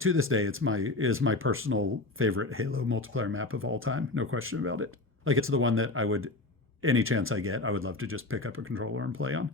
To this day, is my personal favorite Halo multiplayer map of all time. No question about it. Like, it's the one that any chance I get, I would love to just pick up a controller and play on.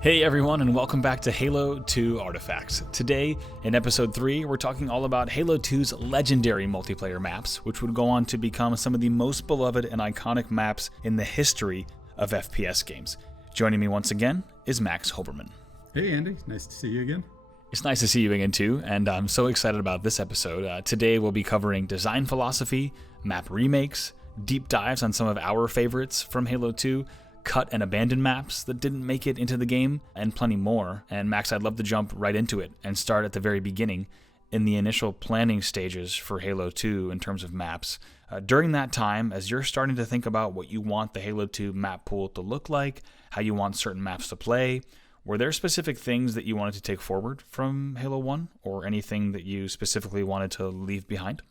Hey everyone, and welcome back to Halo 2 Artifacts. Today, in episode 3, we're talking all about Halo 2's legendary multiplayer maps, which would go on to become some of the most beloved and iconic maps in the history of FPS games. Joining me once again is Max Hoberman. Hey Andy, nice to see you again. It's nice to see you again too, and I'm so excited about this episode. Today we'll be covering design philosophy, map remakes, deep dives on some of our favorites from Halo 2, cut and abandoned maps that didn't make it into the game, and plenty more. And Max, I'd love to jump right into it and start at the very beginning in the initial planning stages for Halo 2 in terms of maps. During that time, as you're starting to think about what you want the Halo 2 map pool to look like, how you want certain maps to play, were there specific things that you wanted to take forward from Halo 1, or anything that you specifically wanted to leave behind?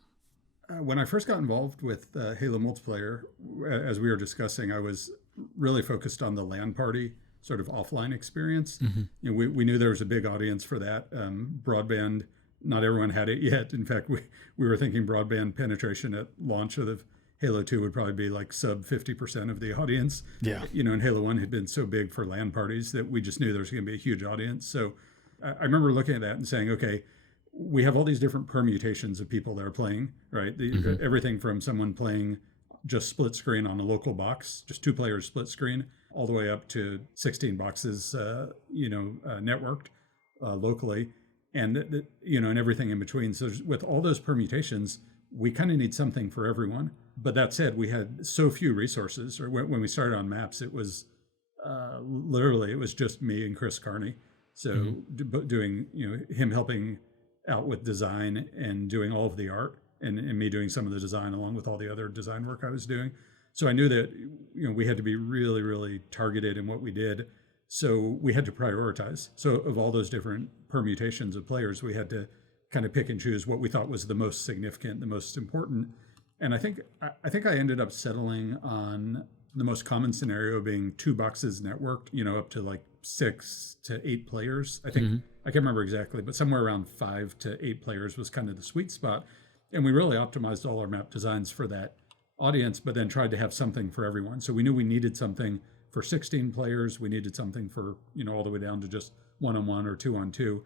When I first got involved with Halo multiplayer, as we were discussing, I was really focused on the LAN party sort of offline experience. Mm-hmm. You know, we knew there was a big audience for that. Broadband, not everyone had it yet. In fact, we were thinking broadband penetration at launch of the Halo 2 would probably be like sub 50% of the audience. Yeah. You know, and Halo 1 had been so big for LAN parties that we just knew there was going to be a huge audience. So I remember looking at that and saying, okay, we have all these different permutations of people that are playing, right? Everything from someone playing just split screen on a local box, just two players split screen, all the way up to 16 boxes, networked locally, and and everything in between. So with all those permutations, we kind of need something for everyone. But that said, we had so few resources. Or when we started on maps, it was literally it was just me and Chris Carney. So doing him helping out with design and doing all of the art, and me doing some of the design along with all the other design work I was doing. So I knew that we had to be really, really targeted in what we did. So we had to prioritize. So of all those different permutations of players, we had to kind of pick and choose what we thought was the most significant, the most important. And I think I ended up settling on the most common scenario being two boxes networked, up to like 6 to 8 players. I think I can't remember exactly, but somewhere around 5 to 8 players was kind of the sweet spot. And we really optimized all our map designs for that audience, but then tried to have something for everyone. So we knew we needed something for 16 players. We needed something for, all the way down to just 1-on-1 or 2-on-2.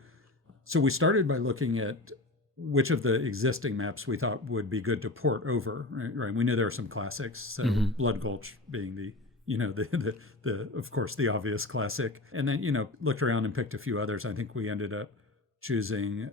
So we started by looking at which of the existing maps we thought would be good to port over, right? We knew there were some classics, so Blood Gulch being the of course, the obvious classic. And then, looked around and picked a few others. I think we ended up choosing,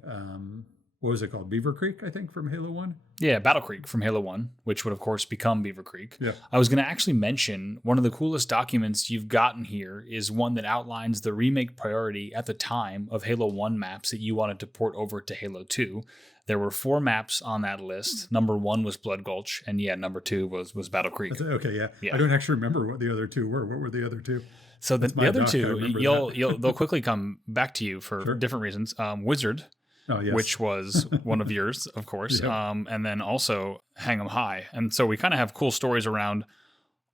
what was it called? Beaver Creek, I think, from Halo 1? Yeah, Battle Creek from Halo 1, which would, of course, become Beaver Creek. Yeah. I was going to actually mention one of the coolest documents you've gotten here is one that outlines the remake priority at the time of Halo 1 maps that you wanted to port over to Halo 2. There were 4 maps on that list. Number 1 was Blood Gulch, and number 2 was Battle Creek. Okay, yeah. I don't actually remember what the other 2 were. What were the other 2? So the other 2, they'll quickly come back to you for different reasons. Wizard. Oh, yes. Which was one of yours, of course, Yep. And then also Hang 'em High. And so we kind of have cool stories around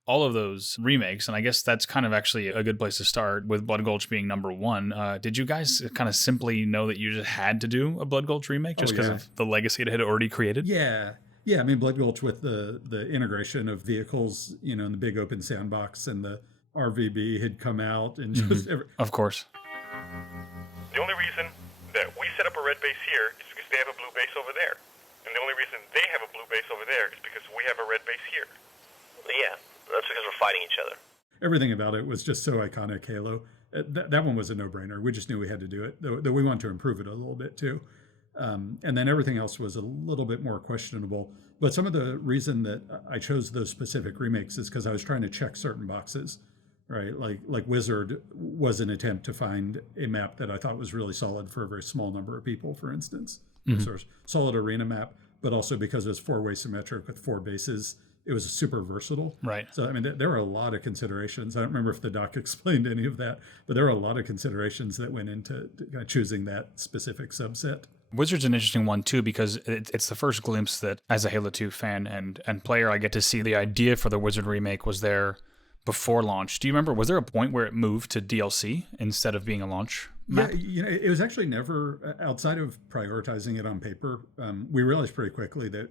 all of those remakes, and I guess that's kind of actually a good place to start with Blood Gulch being number 1. Did you guys kind of simply know that you just had to do a Blood Gulch remake just because of the legacy it had already created? Yeah. I mean, Blood Gulch with the integration of vehicles, in the big open sandbox, and the RVB had come out, and just of course. The only reason that we set up a red base here is because they have a blue base over there. And the only reason they have a blue base over there is because we have a red base here. Yeah, that's because we're fighting each other. Everything about it was just so iconic, Halo. That one was a no-brainer. We just knew we had to do it, though we want to improve it a little bit too. And then everything else was a little bit more questionable. But some of the reason that I chose those specific remakes is because I was trying to check certain boxes. Right, like Wizard was an attempt to find a map that I thought was really solid for a very small number of people, for instance. Sort of solid arena map, but also because it was 4-way symmetric with 4 bases, it was super versatile. Right. So, I mean, there were a lot of considerations. I don't remember if the doc explained any of that, but there were a lot of considerations that went into choosing that specific subset. Wizard's an interesting one, too, because it's the first glimpse that, as a Halo 2 fan and player, I get to see the idea for the Wizard remake was there before launch. Do you remember, was there a point where it moved to DLC instead of being a launch map? Yeah, it was actually never, outside of prioritizing it on paper, we realized pretty quickly that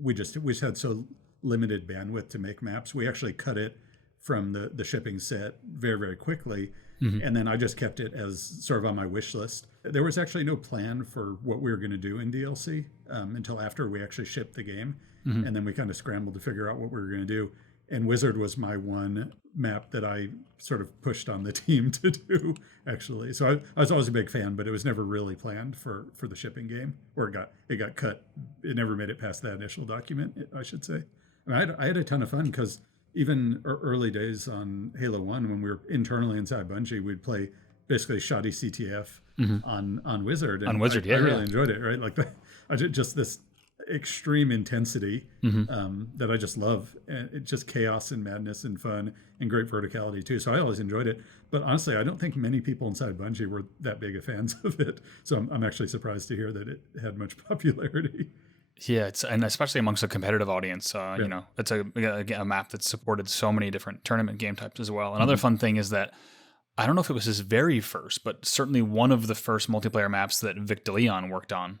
we just had so limited bandwidth to make maps. We actually cut it from the shipping set very, very quickly. And then I just kept it as sort of on my wish list. There was actually no plan for what we were going to do in DLC until after we actually shipped the game. And then we kind of scrambled to figure out what we were going to do. And Wizard was my one map that I sort of pushed on the team to do, actually. So I was always a big fan, but it was never really planned for the shipping game, or it got cut. It never made it past that initial document, I should say. I mean, I had a ton of fun because even early days on Halo 1, when we were internally inside Bungie, we'd play basically shoddy CTF on Wizard. And on Wizard, I really enjoyed it, right? Like just this extreme intensity that I just love. And it's just chaos and madness and fun and great verticality too. So I always enjoyed it. But honestly, I don't think many people inside Bungie were that big of fans of it. So I'm actually surprised to hear that it had much popularity. Yeah, and especially amongst a competitive audience, you know, it's a map that's supported so many different tournament game types as well. Another fun thing is that I don't know if it was his very first, but certainly one of the first multiplayer maps that Vic DeLeon worked on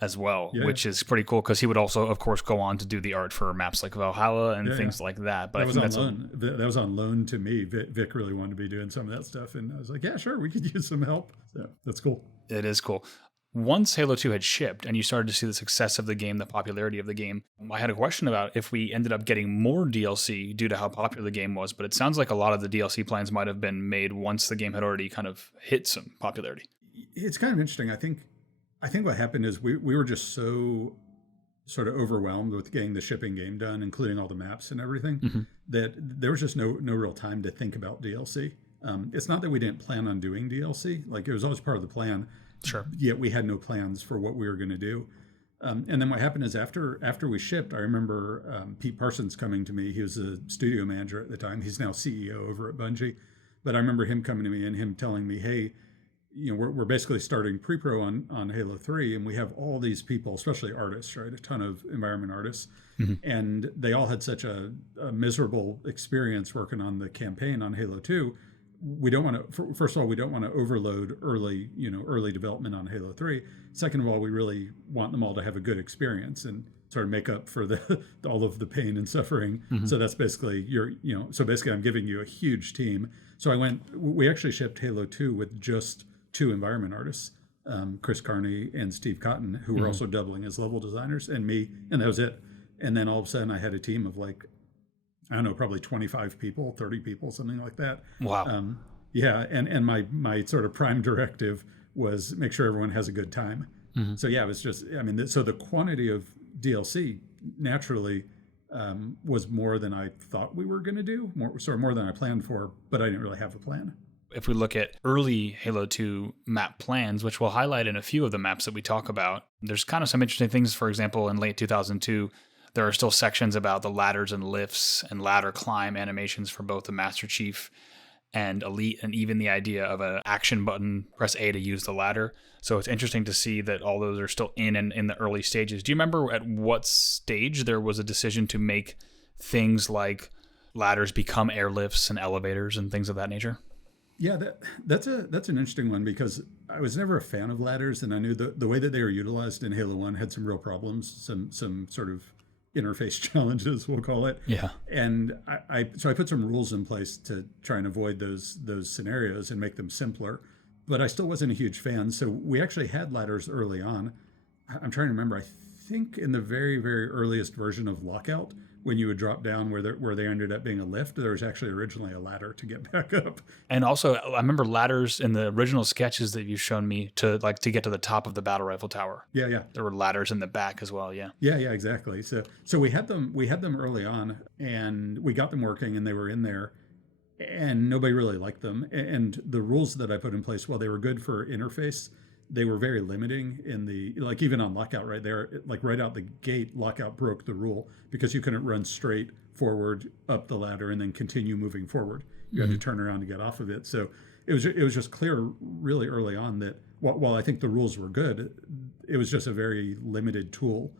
as well, which is pretty cool because he would also, of course, go on to do the art for maps like Valhalla and things like that. But that was on loan. That was on loan to me. Vic really wanted to be doing some of that stuff, and I was like, yeah, sure, we could use some help. So that's cool. It is cool. Once Halo 2 had shipped and you started to see the success of the game, the popularity of the game, I had a question about if we ended up getting more DLC due to how popular the game was, but it sounds like a lot of the DLC plans might have been made once the game had already kind of hit some popularity. It's kind of interesting. I think what happened is we were just so sort of overwhelmed with getting the shipping game done, including all the maps and everything, that there was just no real time to think about DLC. It's not that we didn't plan on doing DLC. Like, it was always part of the plan. Sure. Yet we had no plans for what we were going to do. And then what happened is after we shipped, I remember Pete Parsons coming to me. He was a studio manager at the time. He's now CEO over at Bungie. But I remember him coming to me and him telling me, hey, you know, we're basically starting pre-pro on Halo 3, and we have all these people, especially artists, right? A ton of environment artists. And they all had such a miserable experience working on the campaign on Halo 2. We don't want to, first of all, we don't want to overload early development on Halo 3. Second of all, we really want them all to have a good experience and sort of make up for all of the pain and suffering. So that's basically so basically I'm giving you a huge team. So we actually shipped Halo 2 with just 2 environment artists, Chris Carney and Steve Cotton, who were also doubling as level designers, and me, and that was it. And then all of a sudden I had a team of like, I don't know, probably 25 people, 30 people, something like that. Wow. And my sort of prime directive was make sure everyone has a good time. So yeah, it was just, I mean, so the quantity of DLC naturally was more than I thought we were going to do, more than I planned for, but I didn't really have a plan. If we look at early Halo 2 map plans, which we'll highlight in a few of the maps that we talk about, there's kind of some interesting things. For example, in late 2002, there are still sections about the ladders and lifts and ladder climb animations for both the Master Chief and Elite, and even the idea of an action button, press A to use the ladder. So it's interesting to see that all those are still in the early stages. Do you remember at what stage there was a decision to make things like ladders become airlifts and elevators and things of that nature? Yeah, that's an interesting one, because I was never a fan of ladders, and I knew the way that they were utilized in Halo 1 had some real problems, some sort of interface challenges, we'll call it. Yeah. And I put some rules in place to try and avoid those scenarios and make them simpler. But I still wasn't a huge fan. So we actually had ladders early on. I'm trying to remember. I think in the very, very earliest version of Lockout, when you would drop down where they ended up being a lift, there was actually originally a ladder to get back up. And also, I remember ladders in the original sketches that you've shown me to get to the top of the battle rifle tower. Yeah. There were ladders in the back as well. Yeah, exactly. So we had them early on, and we got them working, and they were in there, and nobody really liked them. And the rules that I put in place, while they were good for interface, they were very limiting in even on Lockout right there, right out the gate, Lockout broke the rule because you couldn't run straight forward up the ladder and then continue moving forward. You had to turn around to get off of it. So it was just clear really early on that while I think the rules were good, it was just a very limited tool.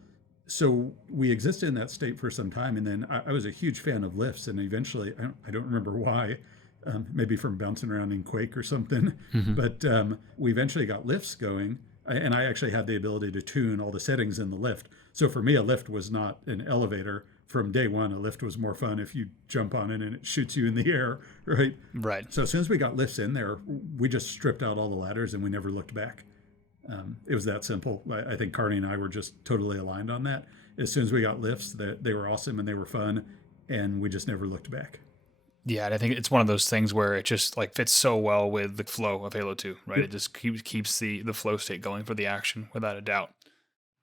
So we existed in that state for some time, and then I was a huge fan of lifts, and eventually, I don't remember why, maybe from bouncing around in Quake or something, but we eventually got lifts going, and I actually had the ability to tune all the settings in the lift. So for me, a lift was not an elevator. From day one, a lift was more fun if you jump on it and it shoots you in the air, right? Right. So as soon as we got lifts in there, we just stripped out all the ladders and we never looked back. It was that simple. I think Carney and I were just totally aligned on that. As soon as we got lifts, they were awesome and they were fun, and we just never looked back. Yeah, and I think it's one of those things where it just like fits so well with the flow of Halo 2, right? It just keeps the flow state going for the action without a doubt.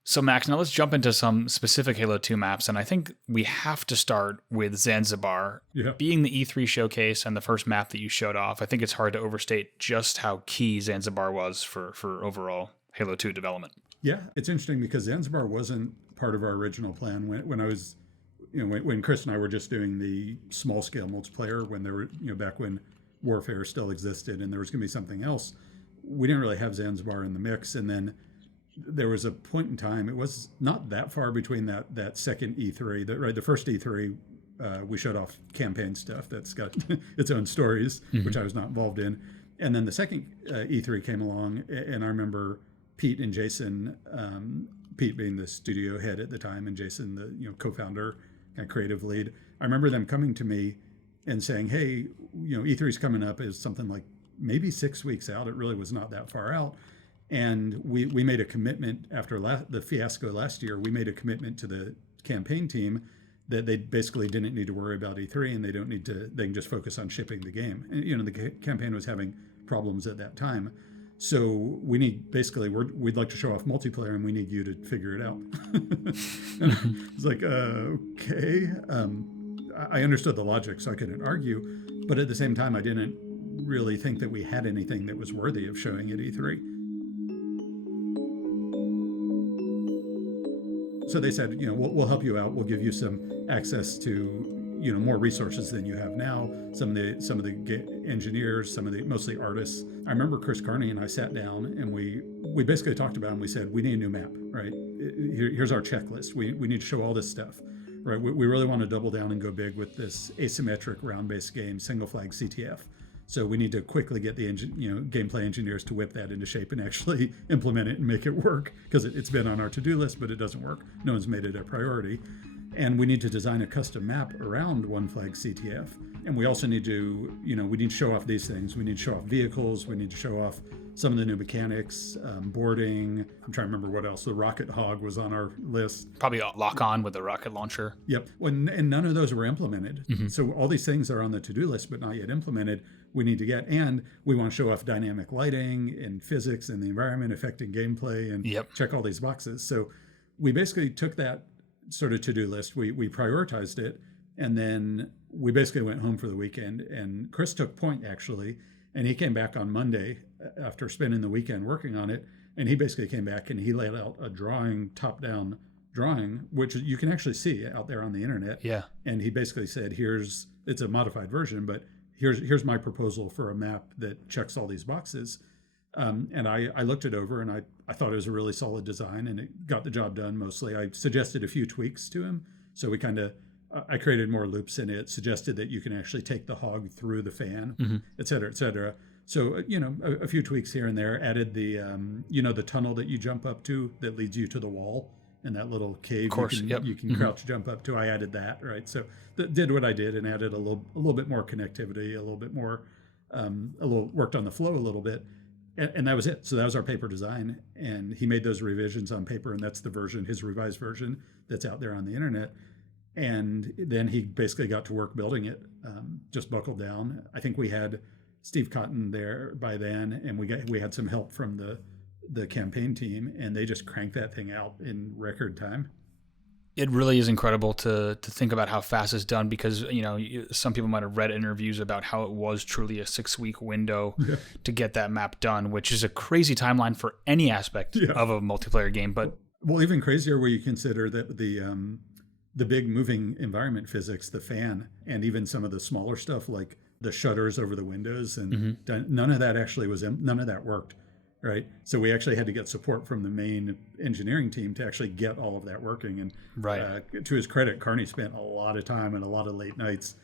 So Max, now let's jump into some specific Halo 2 maps, and I think we have to start with Zanzibar. Yeah. Being the E3 showcase and the first map that you showed off, I think it's hard to overstate just how key Zanzibar was for overall Halo 2 development. Yeah, it's interesting because Zanzibar wasn't part of our original plan when I was, when Chris and I were just doing the small scale multiplayer, when there were, back when Warfare still existed and there was going to be something else. We didn't really have Zanzibar in the mix, and then there was a point in time, it was not that far between that second E3, the first E3, we showed off campaign stuff that's got its own stories, which I was not involved in. And then the second E3 came along, and I remember Pete and Jason, Pete being the studio head at the time, and Jason, the co-founder, kind of creative lead. I remember them coming to me and saying, hey, E3's coming up, is something like maybe 6 weeks out. It really was not that far out. And we made a commitment after the fiasco last year. We made a commitment to the campaign team that they basically didn't need to worry about E3, and they can just focus on shipping the game. And the campaign was having problems at that time. So we'd like to show off multiplayer, and we need you to figure it out. And it's like, okay. I understood the logic, so I couldn't argue. But at the same time, I didn't really think that we had anything that was worthy of showing at E3. So they said, we'll help you out. We'll give you some access to, more resources than you have now. Some of the engineers, mostly artists. I remember Chris Carney and I sat down and we basically talked about it, and we said, we need a new map, right? Here's our checklist. We need to show all this stuff, right? We really want to double down and go big with this asymmetric round-based game, single flag CTF. So we need to quickly get the gameplay engineers to whip that into shape and actually implement it and make it work, because it's been on our to-do list, but it doesn't work. No one's made it a priority. And we need to design a custom map around one flag CTF. And we also need to, we need to show off these things. We need to show off vehicles. We need to show off some of the new mechanics, boarding. I'm trying to remember what else. The rocket hog was on our list. Probably lock on with the rocket launcher. Yep. And none of those were implemented. Mm-hmm. So all these things are on the to-do list, but not yet implemented. We need to get, and we want to show off dynamic lighting and physics and the environment affecting gameplay and check all these boxes. So we basically took that sort of to-do list. We prioritized it, and then we basically went home for the weekend, and Chris took point actually, and he came back on Monday after spending the weekend working on it, and he basically came back and he laid out a top-down drawing, which you can actually see out there on the internet. Yeah. And he basically said, it's a modified version, but here's my proposal for a map that checks all these boxes. And I looked it over, and I thought it was a really solid design, and it got the job done mostly. I suggested a few tweaks to him. So I created more loops in it, suggested that you can actually take the hog through the fan, et cetera, et cetera. So, a few tweaks here and there, added the, the tunnel that you jump up to that leads you to the wall, and that little cave of course, you can crouch jump up to. I added that, right? So did what I did and added a little bit more connectivity, a little bit more, worked on the flow a little bit. And that was it. So that was our paper design. And he made those revisions on paper, and that's the version, his revised version that's out there on the internet. And then he basically got to work building it, just buckled down. I think we had Steve Cotton there by then, and we had some help from the campaign team, and they just cranked that thing out in record time. It really is incredible to think about how fast it's done, because, some people might have read interviews about how it was truly a 6-week window to get that map done, which is a crazy timeline for any aspect of a multiplayer game. But even crazier where you consider that the big moving environment physics, the fan, and even some of the smaller stuff like the shutters over the windows, and none of that worked. right? So we actually had to get support from the main engineering team to actually get all of that working. And Right. to his credit, Carney spent a lot of time and a lot of late nights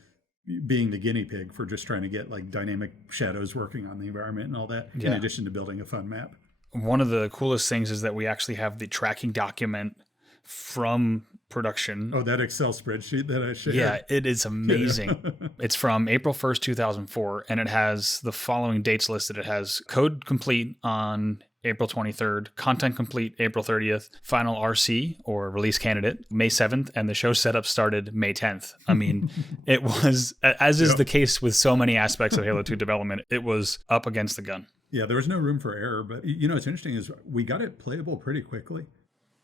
being the guinea pig for just trying to get like dynamic shadows working on the environment and all that, in Yeah. addition to building a fun map. One of the coolest things is that we actually have the tracking document from production. Oh, that Excel spreadsheet that I shared. Yeah, it is amazing. It's from April 1st, 2004, and it has the following dates listed. It has code complete on April 23rd, content complete April 30th, final RC or release candidate May 7th, and the show setup started May 10th. I mean, it was, as is the case with so many aspects of Halo 2 development, it was up against the gun. Yeah, there was no room for error, but you know, what's interesting is we got it playable pretty quickly.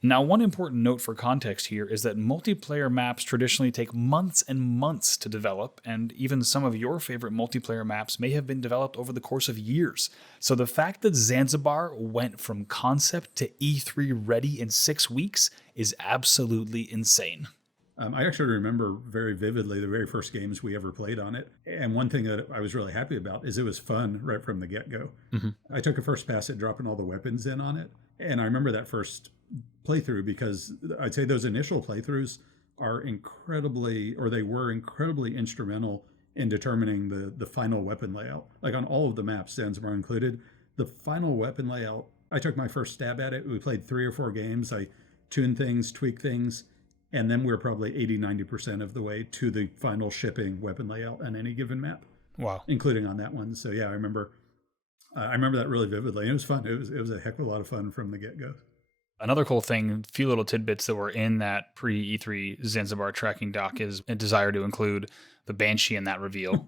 Now, one important note for context here is that multiplayer maps traditionally take months and months to develop, and even some of your favorite multiplayer maps may have been developed over the course of years. So the fact that Zanzibar went from concept to E3 ready in 6 weeks is absolutely insane. I actually remember very vividly the very first games we ever played on it. And one thing that I was really happy about is it was fun right from the get-go. I took a first pass at dropping all the weapons in on it. And I remember that first playthrough because I'd say those initial playthroughs are incredibly, or they were incredibly instrumental in determining the final weapon layout. Like on all of the maps, Zanzibar included, the final weapon layout, I took my first stab at it. We played 3 or 4 games. I tuned things, tweaked things, and then we're probably 80-90% of the way to the final shipping weapon layout on any given map. Wow. Including on that one. So yeah, I remember that really vividly. It was fun. It was a heck of a lot of fun from the get-go. Another cool thing, a few little tidbits that were in that pre-E3 Zanzibar tracking doc is a desire to include the Banshee in that reveal.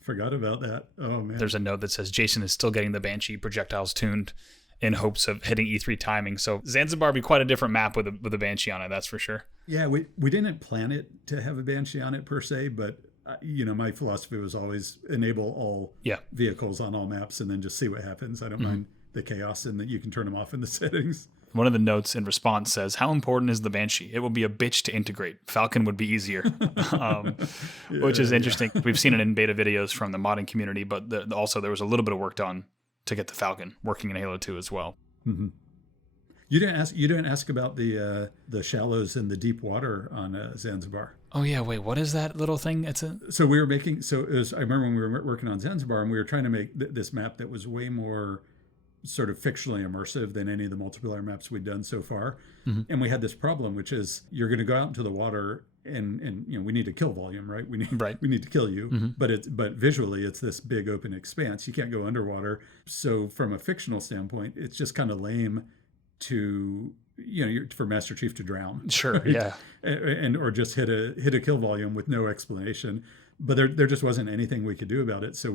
Forgot about that. Oh, man. There's a note that says Jason is still getting the Banshee projectiles tuned in hopes of hitting E3 timing. So Zanzibar would be quite a different map with a Banshee on it, that's for sure. Yeah, we didn't plan it to have a Banshee on it per se, but you know, my philosophy was always enable all vehicles on all maps and then just see what happens. I don't mind the chaos and that you can turn them off in the settings. One of the notes in response says, how important is the Banshee? It will be a bitch to integrate. Falcon would be easier, which is interesting. Yeah. We've seen it in beta videos from the modding community, but also there was a little bit of work done to get the Falcon working in Halo 2 as well. Mm-hmm. You didn't ask about the shallows and the deep water on Zanzibar. Oh yeah, wait, what is that little thing? So we were making. So it was. I remember when we were working on Zanzibar, and we were trying to make this map that was way more sort of fictionally immersive than any of the multiplayer maps we'd done so far. Mm-hmm. And we had this problem, which is you're going to go out into the water and you know, we need to kill volume, right? We need to kill you, mm-hmm. but visually it's this big open expanse. You can't go underwater. So from a fictional standpoint, it's just kind of lame to, you know, for Master Chief to drown. Sure. Right? Yeah. And or just hit a kill volume with no explanation. But there just wasn't anything we could do about it. So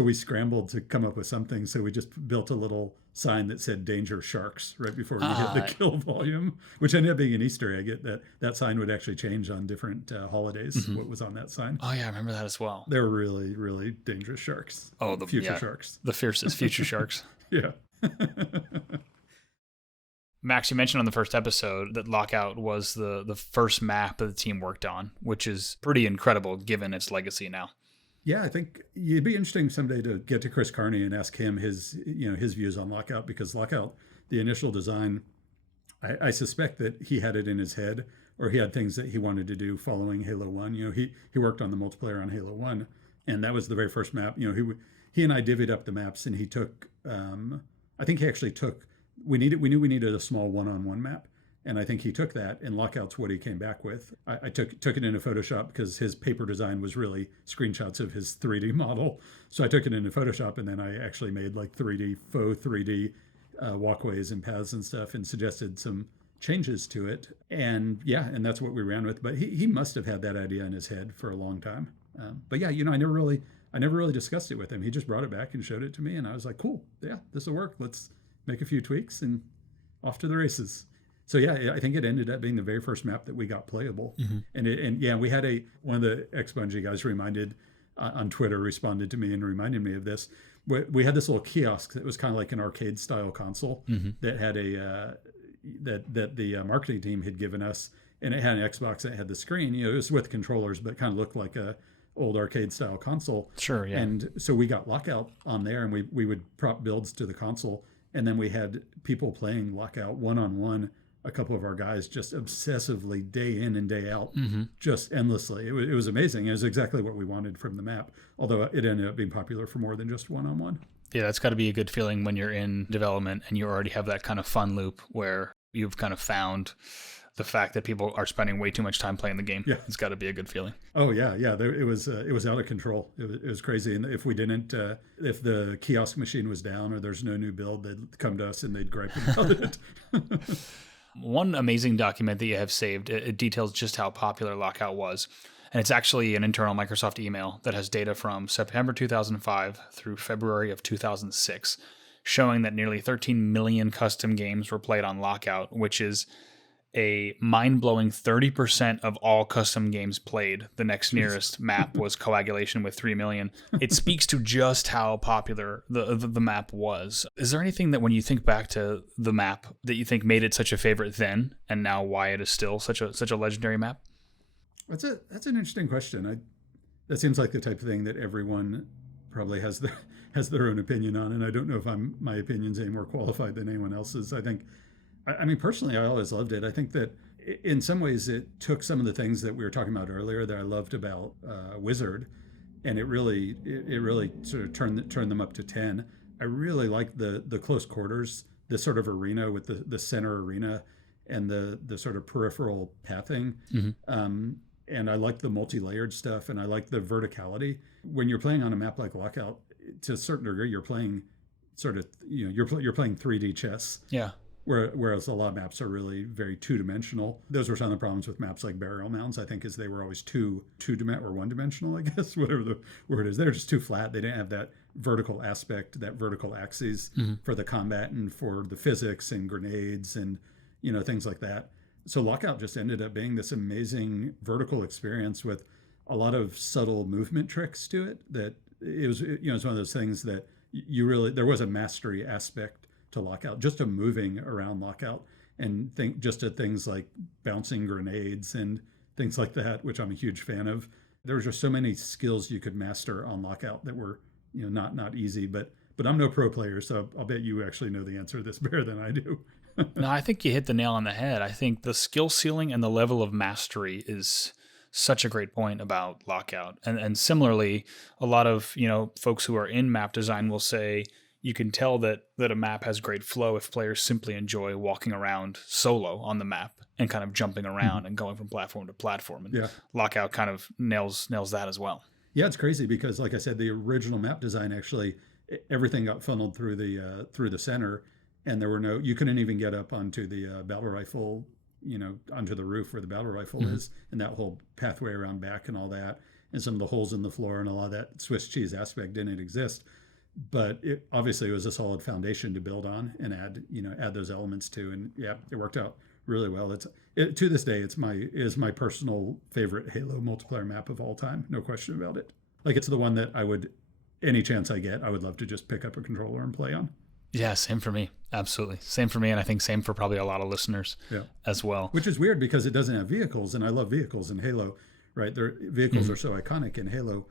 we scrambled to come up with something. So we just built a little sign that said "Danger Sharks" right before we hit the kill volume, which ended up being an Easter egg. That sign would actually change on different holidays. Mm-hmm. What was on that sign? Oh yeah, I remember that as well. They were really, really dangerous sharks. Oh, the future sharks, the fiercest future sharks. Yeah. Max, you mentioned on the first episode that Lockout was the first map that the team worked on, which is pretty incredible given its legacy now. Yeah, I think it'd be interesting someday to get to Chris Carney and ask him his views on Lockout, because Lockout, the initial design, I suspect that he had it in his head, or he had things that he wanted to do following Halo 1. You know, he worked on the multiplayer on Halo 1, and that was the very first map. You know, he and I divvied up the maps, and he took, I think he actually took, we knew we needed a small one-on-one map, and I think he took that, and Lockout's what he came back with. I took it into Photoshop because his paper design was really screenshots of his 3D model. So I took it into Photoshop, and then I actually made like faux 3D walkways and paths and stuff, and suggested some changes to it. And yeah, and that's what we ran with. But he must have had that idea in his head for a long time. But yeah, you know, I never really discussed it with him. He just brought it back and showed it to me, and I was like, cool, yeah, this will work. Let's make a few tweaks and off to the races. So yeah, I think it ended up being the very first map that we got playable. Mm-hmm. And we had one of the ex-Bungie guys on Twitter responded to me and reminded me of this. We had this little kiosk that was kind of like an arcade style console, mm-hmm. that had that the marketing team had given us, and it had an Xbox that had the screen. You know, it was with controllers, but kind of looked like a old arcade style console. Sure, yeah. And so we got Lockout on there, and we would prop builds to the console, And then we had people playing Lockout one-on-one, a couple of our guys just obsessively day in and day out, just endlessly. It was amazing. It was exactly what we wanted from the map, although it ended up being popular for more than just one-on-one. Yeah, that's got to be a good feeling when you're in development and you already have that kind of fun loop where you've kind of found the fact that people are spending way too much time playing the game. Yeah. It's got to be a good feeling. Oh yeah. It was out of control. It was crazy. And if we didn't, if the kiosk machine was down or there's no new build, they'd come to us and they'd gripe about it. One amazing document that you have saved, it details just how popular Lockout was. And it's actually an internal Microsoft email that has data from September 2005 through February of 2006, showing that nearly 13 million custom games were played on Lockout, which is a mind-blowing 30% of all custom games played. The next nearest map was Coagulation with 3 million. It speaks to just how popular the map was. Is there anything that when you think back to the map that you think made it such a favorite then, and now why it is still such a legendary map? That's an interesting question. That seems like the type of thing that everyone probably has their own opinion on, and I don't know if my opinion's any more qualified than anyone else's. I mean, personally, I always loved it. I think that in some ways it took some of the things that we were talking about earlier that I loved about Wizard, and it really sort of turned them up to 10. I really liked the close quarters, the sort of arena with the center arena and the sort of peripheral pathing. And I like the multi-layered stuff, and I like the verticality. When you're playing on a map like Lockout, to a certain degree, you're playing sort of, you're playing 3D chess. Yeah. Whereas a lot of maps are really very two-dimensional. Those were some of the problems with maps like Burial Mounds, I think, is they were always or one-dimensional, I guess, whatever the word is. They're just too flat. They didn't have that vertical aspect, that vertical axis for the combat and for the physics and grenades and, things like that. So Lockout just ended up being this amazing vertical experience with a lot of subtle movement tricks to it. That it was, it's one of those things that there was a mastery aspect to Lockout, just to moving around Lockout, and just to things like bouncing grenades and things like that, which I'm a huge fan of. There were just so many skills you could master on Lockout that were, not easy, but I'm no pro player, so I'll bet you actually know the answer to this better than I do. No, I think you hit the nail on the head. I think the skill ceiling and the level of mastery is such a great point about Lockout. And similarly, a lot of, folks who are in map design will say you can tell that a map has great flow if players simply enjoy walking around solo on the map and kind of jumping around and going from platform to platform. And Lockout kind of nails that as well. Yeah, it's crazy because, like I said, the original map design, actually, everything got funneled through the center, and you couldn't even get up onto the battle rifle, onto the roof where the battle rifle is, and that whole pathway around back and all that, and some of the holes in the floor and a lot of that Swiss cheese aspect didn't exist. But it obviously was a solid foundation to build on and add those elements to, and it worked out really well. To this day, it is my personal favorite Halo multiplayer map of all time, no question about it. Like, it's the one that any chance I get, I would love to just pick up a controller and play on. Yeah, same for me. Absolutely. Same for me, and I think same for probably a lot of listeners as well. Which is weird because it doesn't have vehicles, and I love vehicles in Halo, right? Their vehicles are so iconic in Halo,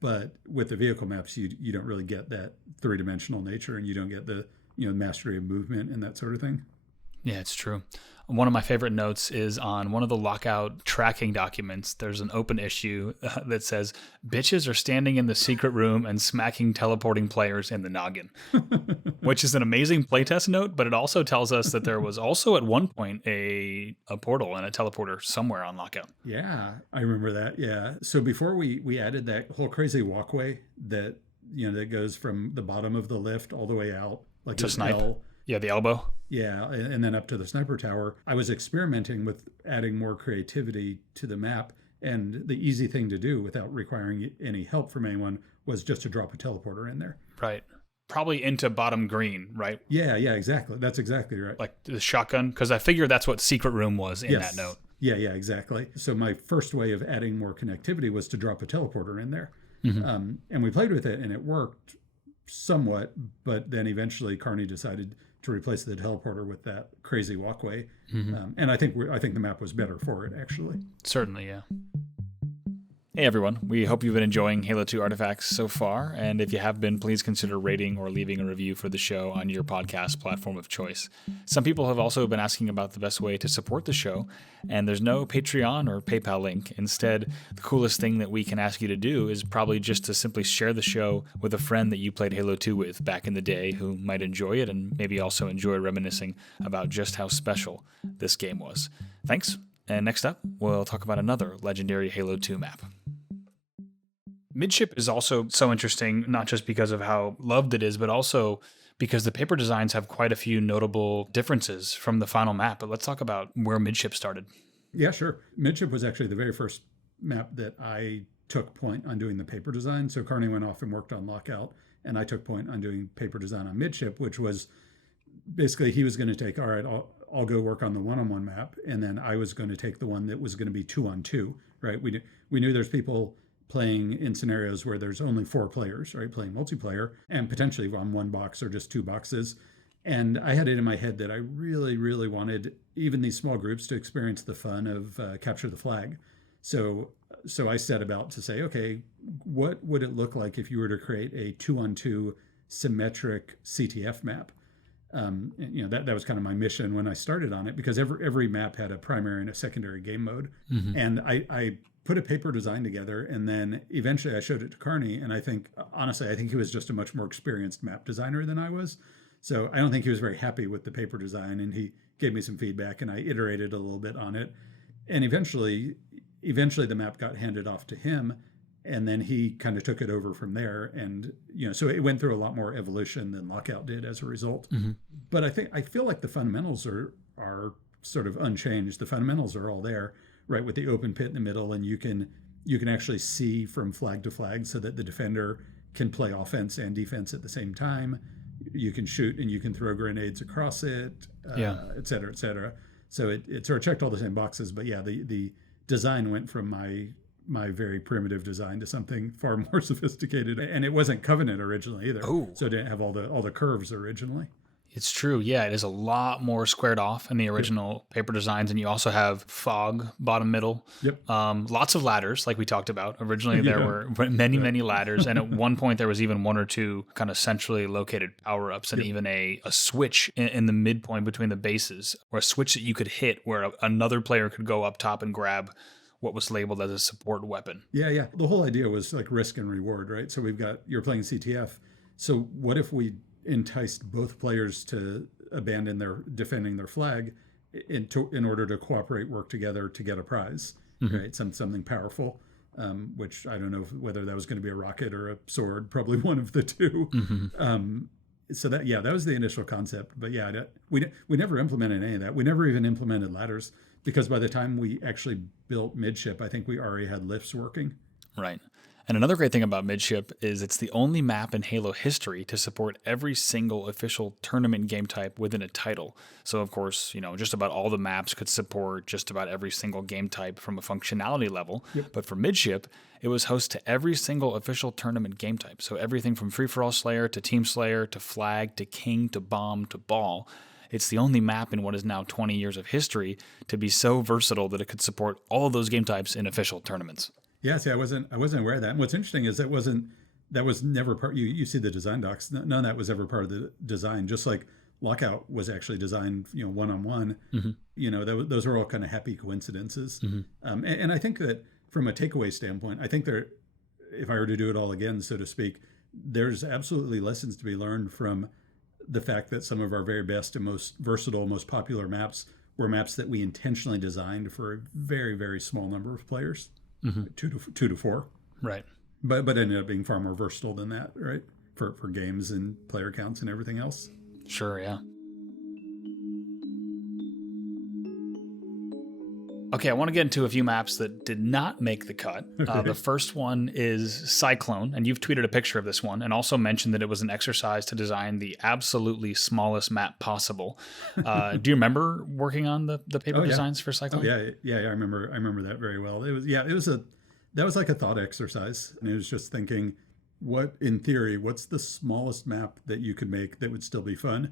but with the vehicle maps, you don't really get that three-dimensional nature, and you don't get the mastery of movement and that sort of thing. Yeah, it's true. One of my favorite notes is on one of the Lockout tracking documents. There's an open issue that says, "Bitches are standing in the secret room and smacking teleporting players in the noggin," which is an amazing playtest note, but it also tells us that there was also at one point a portal and a teleporter somewhere on Lockout. Yeah, I remember that. Yeah. So before we added that whole crazy walkway that goes from the bottom of the lift all the way out, like to snipe. Yeah, the elbow. Yeah, and then up to the sniper tower. I was experimenting with adding more creativity to the map, and the easy thing to do without requiring any help from anyone was just to drop a teleporter in there. Right. Probably into bottom green, right? Yeah, exactly. That's exactly right. Like the shotgun, because I figure that's what secret room was in that note. Yeah, exactly. So my first way of adding more connectivity was to drop a teleporter in there. And we played with it, and it worked somewhat, but then eventually Carney decided to replace the teleporter with that crazy walkway. And I think the map was better for it, actually. Certainly, yeah. Hey everyone, we hope you've been enjoying Halo 2 Artifacts so far, and if you have been, please consider rating or leaving a review for the show on your podcast platform of choice. Some people have also been asking about the best way to support the show, and there's no Patreon or PayPal link. Instead, the coolest thing that we can ask you to do is probably just to simply share the show with a friend that you played Halo 2 with back in the day who might enjoy it and maybe also enjoy reminiscing about just how special this game was. Thanks. And next up, we'll talk about another legendary Halo 2 map. Midship is also so interesting, not just because of how loved it is, but also because the paper designs have quite a few notable differences from the final map. But let's talk about where Midship started. Yeah, sure. Midship was actually the very first map that I took point on doing the paper design. So Carney went off and worked on Lockout, and I took point on doing paper design on Midship, which was basically he was going to take, all right, I'll go work on the one-on-one map, and then I was going to take the one that was going to be 2-on-2, right? We knew there's people playing in scenarios where there's only 4 players, right? Playing multiplayer, and potentially on one box or just 2 boxes. And I had it in my head that I really, really wanted even these small groups to experience the fun of capture the flag. So I set about to say, okay, what would it look like if you were to create a 2-on-2 symmetric CTF map? That was kind of my mission when I started on it, because every map had a primary and a secondary game mode. Mm-hmm. And I put a paper design together, and then eventually I showed it to Carney. And I think he was just a much more experienced map designer than I was. So I don't think he was very happy with the paper design, and he gave me some feedback, and I iterated a little bit on it. And eventually the map got handed off to him, and then he kind of took it over from there. And, so it went through a lot more evolution than Lockout did as a result. Mm-hmm. But I feel like the fundamentals are sort of unchanged. The fundamentals are all there, right? With the open pit in the middle, and you can actually see from flag to flag so that the defender can play offense and defense at the same time. You can shoot and you can throw grenades across it, et cetera, et cetera. So it sort of checked all the same boxes. But yeah, the design went from my very primitive design to something far more sophisticated, and it wasn't Covenant originally either. Oh. So it didn't have all the curves originally. It's true. Yeah, it is a lot more squared off in the original paper designs, and you also have fog bottom middle. Yep. Lots of ladders, like we talked about. Originally, there were many ladders, and at one point there was even 1 or 2 kind of centrally located power-ups, and even a switch in the midpoint between the bases, or a switch that you could hit where another player could go up top and grab what was labeled as a support weapon. Yeah. The whole idea was like risk and reward, right? So you're playing CTF. So what if we enticed both players to abandon defending their flag in order to cooperate, work together to get a prize, mm-hmm. right? Something powerful, which I don't know whether that was going to be a rocket or a sword, probably one of the two. Mm-hmm. So that was the initial concept. But yeah, we never implemented any of that. We never even implemented ladders, because by the time we actually built Midship, I think we already had lifts working. Right. And another great thing about Midship is it's the only map in Halo history to support every single official tournament game type within a title. So, of course, just about all the maps could support just about every single game type from a functionality level. Yep. But for Midship, it was host to every single official tournament game type. So everything from Free-for-All Slayer to Team Slayer to Flag to King to Bomb to Ball. It's the only map in what is now 20 years of history to be so versatile that it could support all of those game types in official tournaments. Yeah, see, I wasn't aware of that. And what's interesting is that was never part. You see the design docs. None of that was ever part of the design. Just like Lockout was actually designed, one-on-one. Mm-hmm. Those are all kind of happy coincidences. Mm-hmm. And I think that from a takeaway standpoint, I think if I were to do it all again, so to speak, there's absolutely lessons to be learned from the fact that some of our very best and most versatile, most popular maps were maps that we intentionally designed for a very, very small number of players, mm-hmm. 2 to 4. Right. But ended up being far more versatile than that, right? For games and player counts and everything else. Sure, yeah. Okay, I want to get into a few maps that did not make the cut. Okay. The first one is Cyclone, and you've tweeted a picture of this one and also mentioned that it was an exercise to design the absolutely smallest map possible. Do you remember working on the paper designs for Cyclone? Oh, yeah, I remember that very well. That was like a thought exercise, and it was just thinking, what's the smallest map that you could make that would still be fun?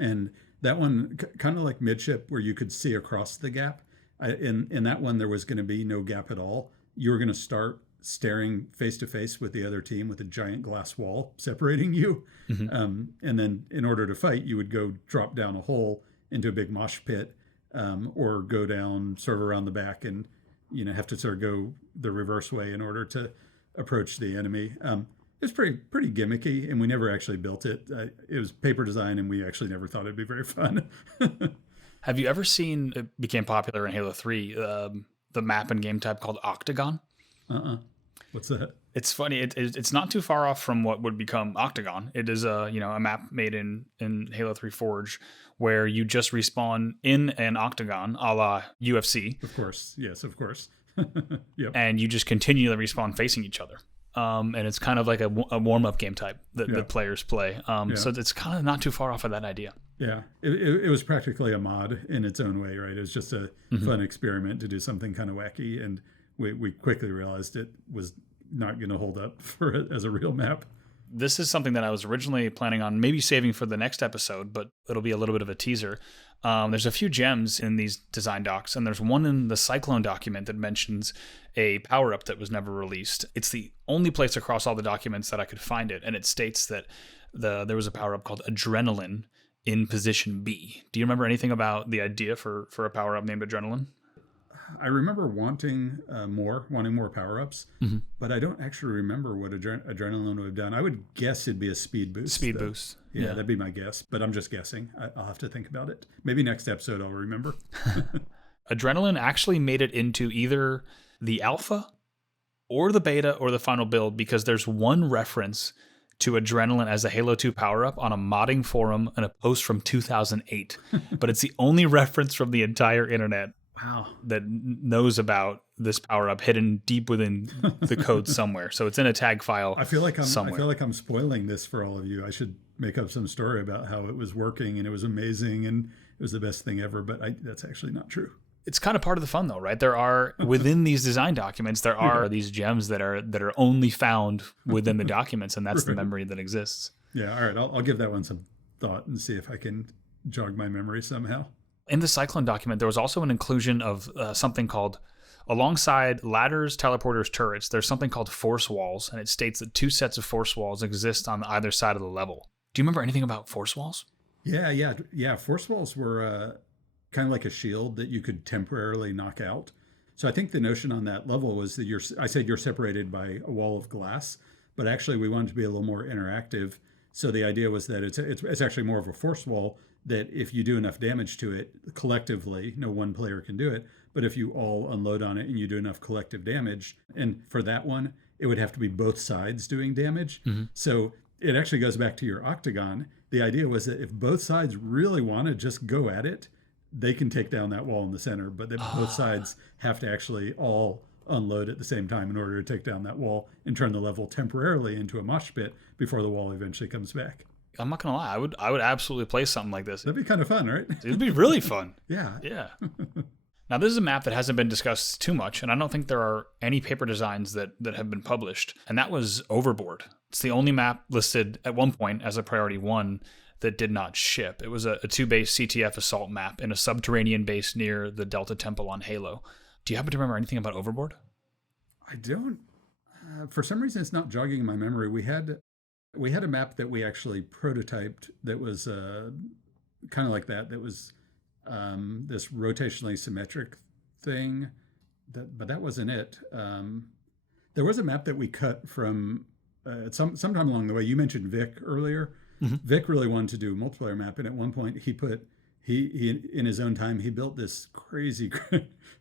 And that one, kind of like Midship, where you could see across the gap. In that one, there was going to be no gap at all. you were going to start staring face to face with the other team with a giant glass wall separating you. And then in order to fight, you would go drop down a hole into a big mosh pit, or go down sort of around the back and, have to sort of go the reverse way in order to approach the enemy. It's pretty gimmicky, and we never actually built it. It was paper design, and we actually never thought it'd be very fun. Have you ever seen, it became popular in Halo 3, the map and game type called Octagon? What's that? It's funny. It's not too far off from what would become Octagon. It is a map made in Halo 3 Forge where you just respawn in an octagon, a la UFC. Of course, yes, of course. Yep. And you just continually respawn facing each other. And it's kind of like a warm-up game type that players play. So it's kind of not too far off of that idea. Yeah, it was practically a mod in its own way, right? It was just a fun experiment to do something kind of wacky, and we quickly realized it was not going to hold up for it as a real map. This is something that I was originally planning on maybe saving for the next episode, but it'll be a little bit of a teaser. There's a few gems in these design docs, and there's one in the Cyclone document that mentions a power-up that was never released. It's the only place across all the documents that I could find it, and it states that there was a power-up called Adrenaline in position B. Do you remember anything about the idea for a power-up named Adrenaline? I remember wanting more power-ups, but I don't actually remember what Adrenaline would have done. I would guess it'd be a speed boost. Speed boost. Yeah, that'd be my guess, but I'm just guessing. I'll have to think about it. Maybe next episode I'll remember. Adrenaline actually made it into either the alpha or the beta or the final build, because there's one reference to Adrenaline as a Halo 2 power-up on a modding forum and a post from 2008. But it's the only reference from the entire internet that knows about this power-up hidden deep within the code somewhere. So it's in a tag file. I feel like I'm spoiling this for all of you. I should make up some story about how it was working and it was amazing and it was the best thing ever, but that's actually not true. It's kind of part of the fun, though, right? There are, within these design documents, there are these gems that are only found within the documents, and that's the memory that exists. Yeah, all right. I'll give that one some thought and see if I can jog my memory somehow. In the Cyclone document, there was also an inclusion of something called, alongside ladders, teleporters, turrets, there's something called force walls, and it states that 2 sets of force walls exist on either side of the level. Do you remember anything about force walls? Yeah. Force walls were kind of like a shield that you could temporarily knock out. So I think the notion on that level was that you're separated by a wall of glass, but actually we wanted to be a little more interactive. So the idea was that it's actually more of a force wall, that if you do enough damage to it collectively, no one player can do it, but if you all unload on it and you do enough collective damage, and for that one, it would have to be both sides doing damage. So it actually goes back to your octagon. The idea was that if both sides really want to just go at it, they can take down that wall in the center, but that both sides have to actually all unload at the same time in order to take down that wall and turn the level temporarily into a mosh pit before the wall eventually comes back. I'm not gonna lie, I would absolutely play something like this. That'd be kind of fun, right? It'd be really fun. Yeah. Now, this is a map that hasn't been discussed too much, and I don't think there are any paper designs that have been published, and that was Overboard. It's the only map listed at one point as a priority 1 that did not ship. It was a 2-base CTF assault map in a subterranean base near the Delta Temple on Halo. Do you happen to remember anything about Overboard? I don't. For some reason, it's not jogging in my memory. We had a map that we actually prototyped that was kind of like that. That was this rotationally symmetric thing, but that wasn't it. There was a map that we cut from sometime along the way. You mentioned Vic earlier. Vic really wanted to do a multiplayer map, and at one point he in his own time he built this crazy,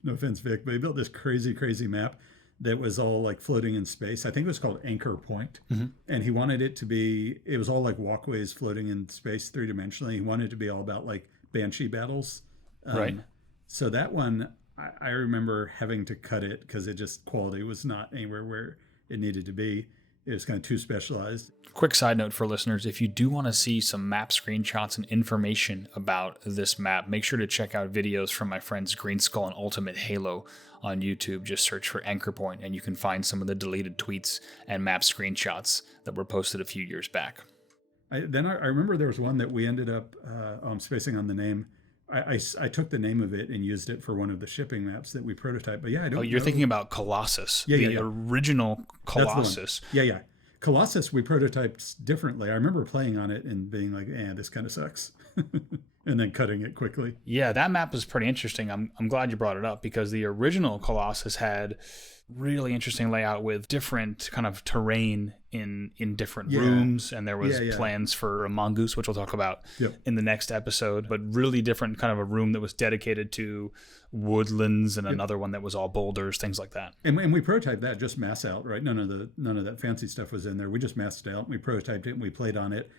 no offense Vic, but he built this crazy map that was all like floating in space. I think it was called Anchor Point. And he wanted it to be, it was all like walkways floating in space 3-dimensionally. He wanted it to be all about like Banshee battles. Right. So that one, I remember having to cut it because quality was not anywhere where it needed to be. It was kind of too specialized. Quick side note for listeners, if you do want to see some map screenshots and information about this map, make sure to check out videos from my friends Green Skull and Ultimate Halo on YouTube. Just search for Anchor Point and you can find some of the deleted tweets and map screenshots that were posted a few years back. I remember there was one that we ended up, I'm spacing on the name. I took the name of it and used it for one of the shipping maps that we prototyped. But yeah, I don't. Oh, you're know. thinking about Colossus, Yeah, the original That's the one. Colossus. Yeah. Colossus we prototyped differently. I remember playing on it and being like, this kind of sucks. And then cutting it quickly. Yeah, that map is pretty interesting. I'm glad you brought it up because the original Colossus had really interesting layout with different kind of terrain in different rooms, and there was plans for a mongoose, which we'll talk about in the next episode, but really different kind of a room that was dedicated to woodlands and another one that was all boulders, things like that. And we prototyped that just mass out, right? None of that fancy stuff was in there. We just massed it out. We prototyped it and we played on it.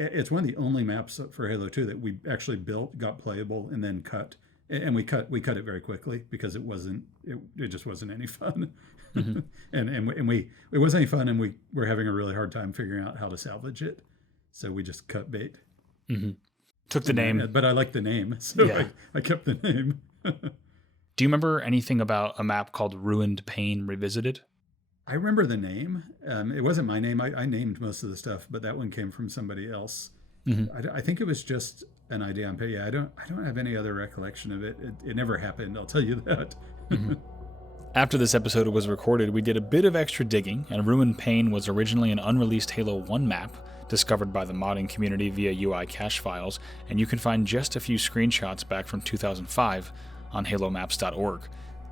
It's one of the only maps for Halo 2 that we actually built, got playable, and then cut. And we cut it very quickly because it just wasn't any fun. Mm-hmm. and it wasn't any fun, and we were having a really hard time figuring out how to salvage it. So we just cut bait. Mm-hmm. Took the name. But I like the name, so I kept the name. Do you remember anything about a map called Ruined Pain Revisited? I remember the name. It wasn't my name. I named most of the stuff, but that one came from somebody else. Mm-hmm. I think it was just an idea on pay. I don't have any other recollection of it. It never happened. I'll tell you that. Mm-hmm. After this episode was recorded, we did a bit of extra digging, and Ruined Pain was originally an unreleased Halo 1 map discovered by the modding community via UI cache files, and you can find just a few screenshots back from 2005 on halomaps.org.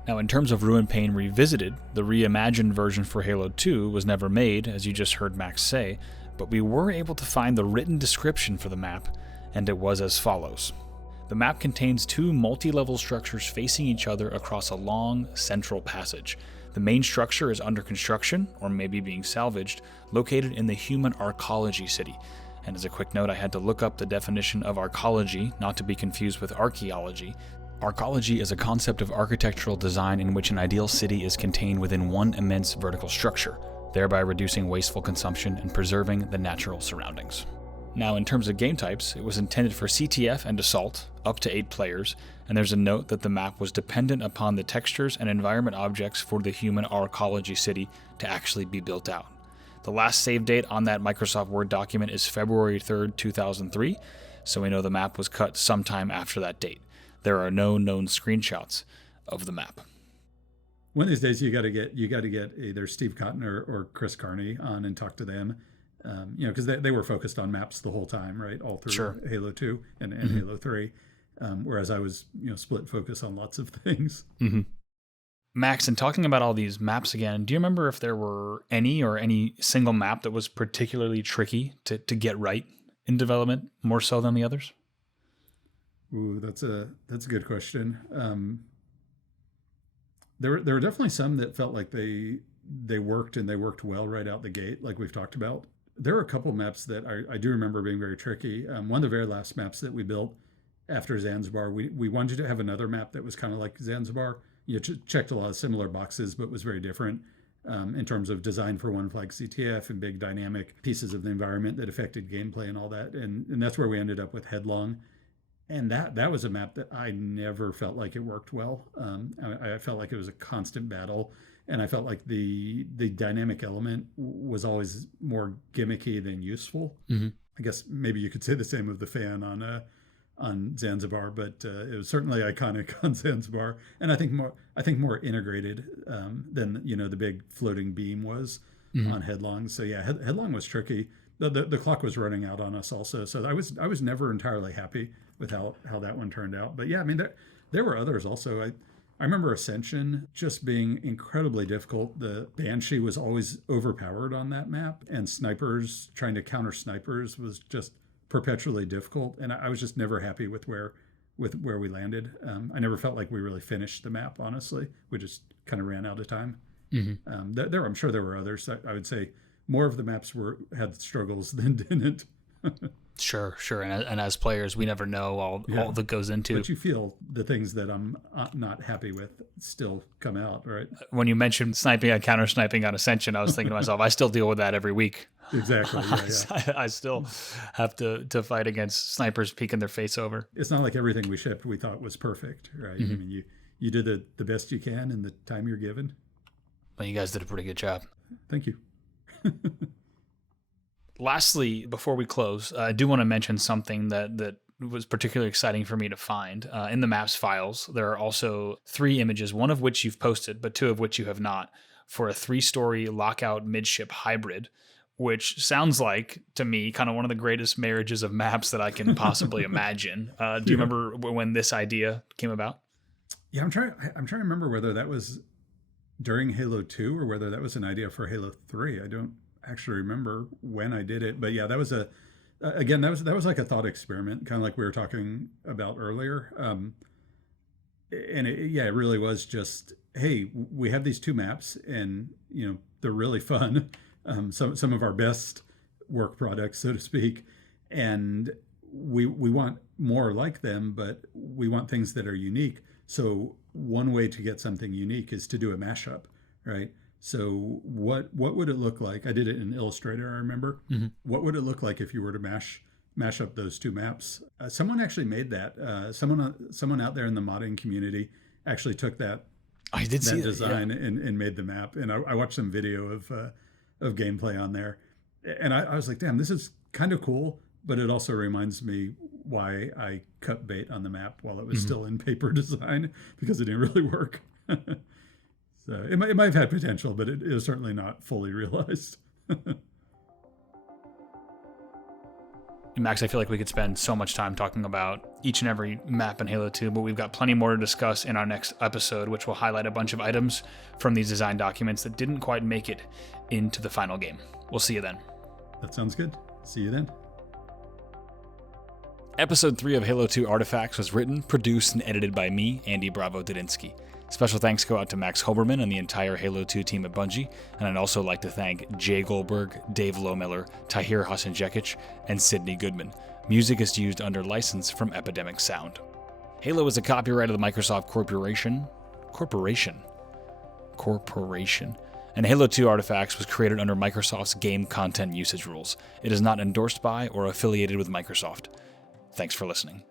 Now, in terms of Ruined Pain Revisited, the reimagined version for Halo 2 was never made, as you just heard Max say, but we were able to find the written description for the map, and it was as follows. The map contains two multi-level structures facing each other across a long, central passage. The main structure is under construction, or maybe being salvaged, located in the human arcology city. And as a quick note, I had to look up the definition of arcology, not to be confused with archaeology. Arcology is a concept of architectural design in which an ideal city is contained within one immense vertical structure, thereby reducing wasteful consumption and preserving the natural surroundings. Now, in terms of game types, it was intended for CTF and Assault, up to 8 players, and there's a note that the map was dependent upon the textures and environment objects for the human arcology city to actually be built out. The last save date on that Microsoft Word document is February 3rd, 2003, so we know the map was cut sometime after that date. There are no known screenshots of the map. One of these days, you got to get either Steve Cotton or Chris Carney on and talk to them, because they were focused on maps the whole time, right, all through Halo 2 and mm-hmm. Halo 3, whereas I was split focus on lots of things. Mm-hmm. Max, in talking about all these maps again, do you remember if there were any single map that was particularly tricky to get right in development, more so than the others? Ooh, that's a good question. There were definitely some that felt like they worked and they worked well right out the gate, like we've talked about. There were a couple maps that I do remember being very tricky. One of the very last maps that we built after Zanzibar, we wanted to have another map that was kind of like Zanzibar. Checked a lot of similar boxes, but was very different in terms of design for one flag CTF and big dynamic pieces of the environment that affected gameplay and all that. And that's where we ended up with Headlong. And that was a map that I never felt like it worked well. I felt like it was a constant battle, and I felt like the dynamic element was always more gimmicky than useful. Mm-hmm. I guess maybe you could say the same of the fan on Zanzibar, but it was certainly iconic on Zanzibar, and I think more integrated than the big floating beam was mm-hmm. on Headlong. So yeah, Headlong was tricky. The clock was running out on us also, so I was never entirely happy with how that one turned out. But yeah, I mean there were others also. I remember Ascension just being incredibly difficult. The Banshee was always overpowered on that map, and snipers trying to counter snipers was just perpetually difficult, and I was just never happy with where we landed. I never felt like we really finished the map, honestly. We just kind of ran out of time. Mm-hmm. I'm sure there were others. I would say more of the maps had struggles than didn't. Sure. And as players, we never know all that goes into. But you feel the things that I'm not happy with still come out, right? When you mentioned sniping and counter sniping on Ascension, I was thinking to myself, I still deal with that every week. Exactly. Yeah. I still have to fight against snipers peeking their face over. It's not like everything we shipped we thought was perfect, right? Mm-hmm. I mean, you did the best you can in the time you're given. Well, you guys did a pretty good job. Thank you. Lastly, before we close, I do want to mention something that was particularly exciting for me to find. In the maps files, there are also 3 images, one of which you've posted, but 2 of which you have not, for a 3-story Lockout midship hybrid, which sounds like, to me, kind of one of the greatest marriages of maps that I can possibly imagine. Do you remember when this idea came about? Yeah, I'm trying to remember whether that was during Halo 2 or whether that was an idea for Halo 3. I don't actually remember when I did it, but yeah, that was that was like a thought experiment, kind of like we were talking about earlier. And it really was just, hey, we have these 2 maps, and they're really fun. Some of our best work products, so to speak, and we want more like them, but we want things that are unique. So one way to get something unique is to do a mashup, right? So what would it look like? I did it in Illustrator, I remember. Mm-hmm. What would it look like if you were to mash up those 2 maps? Someone actually made that. Someone out there in the modding community actually took that. I did see design and made the map. And I watched some video of gameplay on there, and I was like, damn, this is kind of cool. But it also reminds me why I cut bait on the map while it was still in paper design, because it didn't really work. So it might have had potential, but it was certainly not fully realized. Max, I feel like we could spend so much time talking about each and every map in Halo 2, but we've got plenty more to discuss in our next episode, which will highlight a bunch of items from these design documents that didn't quite make it into the final game. We'll see you then. That sounds good. See you then. Episode 3 of Halo 2 Artifacts was written, produced, and edited by me, Andy Bravo Dudinsky. Special thanks go out to Max Hoberman and the entire Halo 2 team at Bungie, and I'd also like to thank Jay Goldberg, Dave Lohmiller, Tahir Hasanjekic, and Sydney Goodman. Music is used under license from Epidemic Sound. Halo is a copyright of the Microsoft Corporation, and Halo 2 Artifacts was created under Microsoft's game content usage rules. It is not endorsed by or affiliated with Microsoft. Thanks for listening.